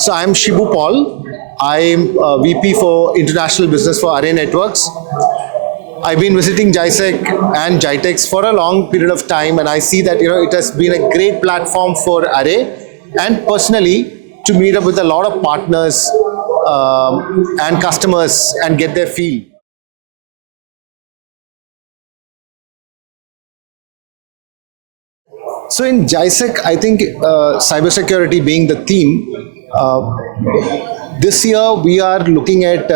So I'm Shibu Paul. I'm VP for International Business for Array Networks. I've been visiting Gisec and Gitex for a long period of time, and I see that it has been a great platform for Array and personally to meet up with a lot of partners and customers and get their feel. So in Gisec, I think cybersecurity being the theme, this year we are looking at,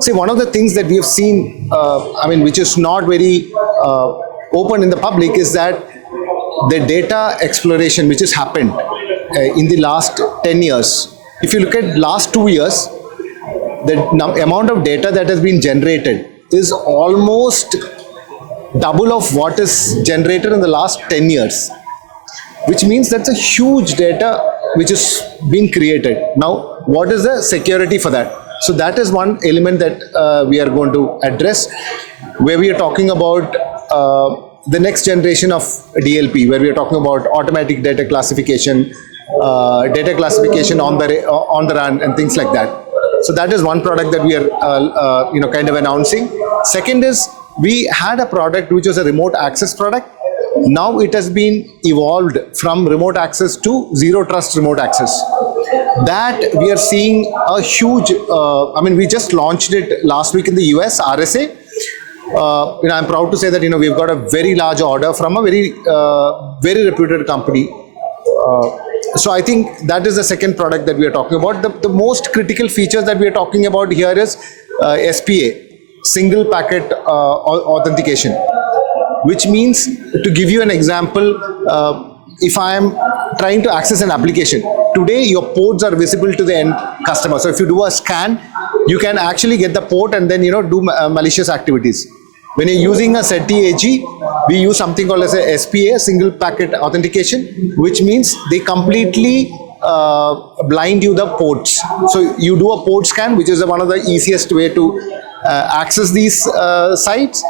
say, one of the things that we have seen, which is not very open in the public, is that the data exploration which has happened in the last 10 years. If you look at last 2 years, the amount of data that has been generated is almost double of what is generated in the last 10 years. Which means that's a huge data which has been created. Now, what is the security for that? So that is one element that we are going to address, where we are talking about the next generation of DLP, where we are talking about automatic data classification on the run, and things like that. So that is one product that we are kind of announcing. Second is, we had a product which was a remote access product. Now it has been evolved from remote access to zero trust remote access. That we are seeing a huge, we just launched it last week in the US, RSA. I'm proud to say that we've got a very large order from a very reputed company. So I think that is the second product that we are talking about. The most critical features that we are talking about here is SPA, single packet authentication. Which means, to give you an example, if I am trying to access an application, today your ports are visible to the end customer. So if you do a scan, you can actually get the port and then do malicious activities. When you're using a SETI-AG, we use something called as a SPA, single packet authentication, which means they completely blind you the ports. So you do a port scan, which is one of the easiest way to access these sites.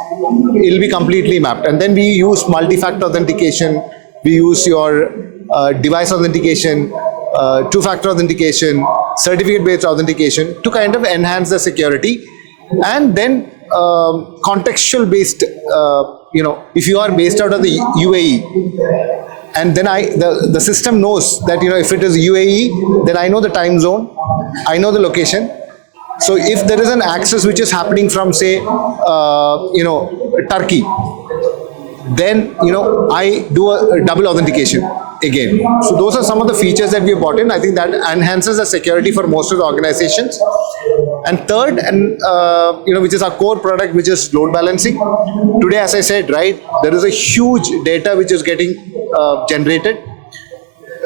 It will be completely mapped, and then we use multi-factor authentication, we use your device authentication, two-factor authentication, certificate-based authentication to kind of enhance the security. And then contextual based, if you are based out of the UAE, and then the system knows that if it is UAE, then I know the time zone, I know the location. So if there is an access which is happening from, say, Turkey, then I do a double authentication again. So those are some of the features that we have brought in. I think that enhances the security for most of the organizations. And third, which is our core product, which is load balancing. Today, as I said, right, there is a huge data which is getting generated.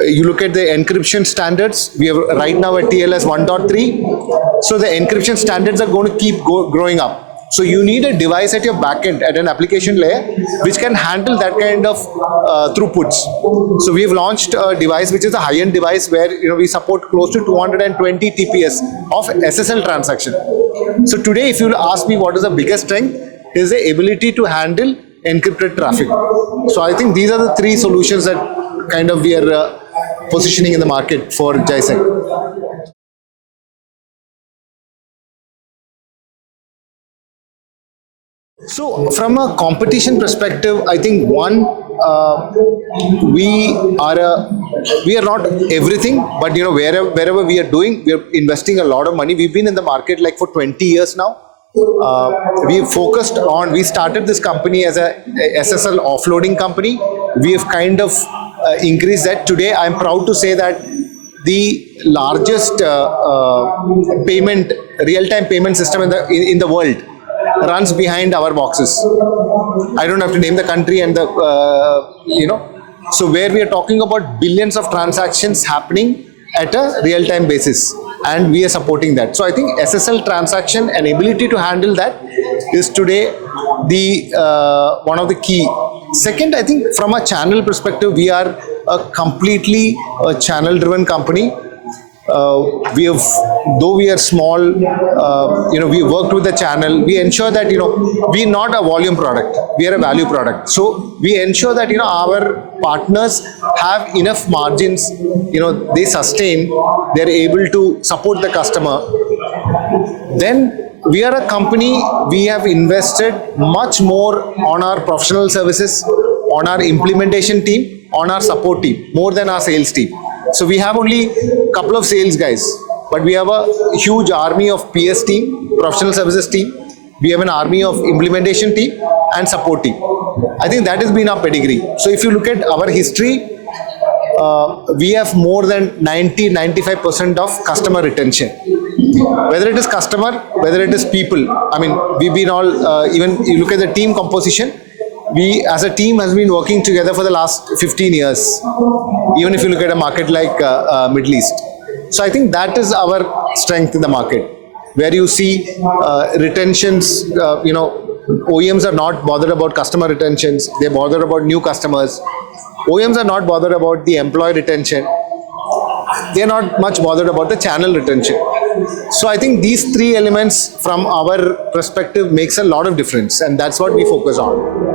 You look at the encryption standards, we are right now at TLS 1.3. So the encryption standards are going to keep growing up. So you need a device at your backend, at an application layer, which can handle that kind of throughputs. So we have launched a device which is a high-end device where we support close to 220 TPS of SSL transaction. So today, if you ask me what is the biggest strength, is the ability to handle encrypted traffic. So I think these are the three solutions that kind of we are positioning in the market for Gisec. So from a competition perspective, I think one, we are not everything, but wherever we are doing, we are investing a lot of money. We've been in the market like for 20 years now. We started this company as a SSL offloading company. We have kind of increased that. Today, I'm proud to say that the largest real-time payment system in the world runs behind our boxes. I don't have to name the country and so where we are talking about billions of transactions happening at a real-time basis, and we are supporting that. So I think SSL transaction and ability to handle that is today the one of the key. Second, I think from a channel perspective, we are a completely channel-driven company. we have, though we are small, we worked with the channel. We ensure that we're not a volume product, we are a value product. So we ensure that our partners have enough margins, they sustain, they're able to support the customer. Then we are a company, we have invested much more on our professional services, on our implementation team, on our support team, more than our sales team. So we have only a couple of sales guys, but we have a huge army of PS team, professional services team. We have an army of implementation team and support team. I think that has been our pedigree. So if you look at our history, we have more than 90-95% of customer retention. Whether it is customer, whether it is people. I mean, we've been all, even you look at the team composition, we as a team has been working together for the last 15 years, even if you look at a market like Middle East. So I think that is our strength in the market, where you see retentions, OEMs are not bothered about customer retentions, they're bothered about new customers. OEMs are not bothered about the employee retention. They're not much bothered about the channel retention. So I think these three elements from our perspective makes a lot of difference, and that's what we focus on.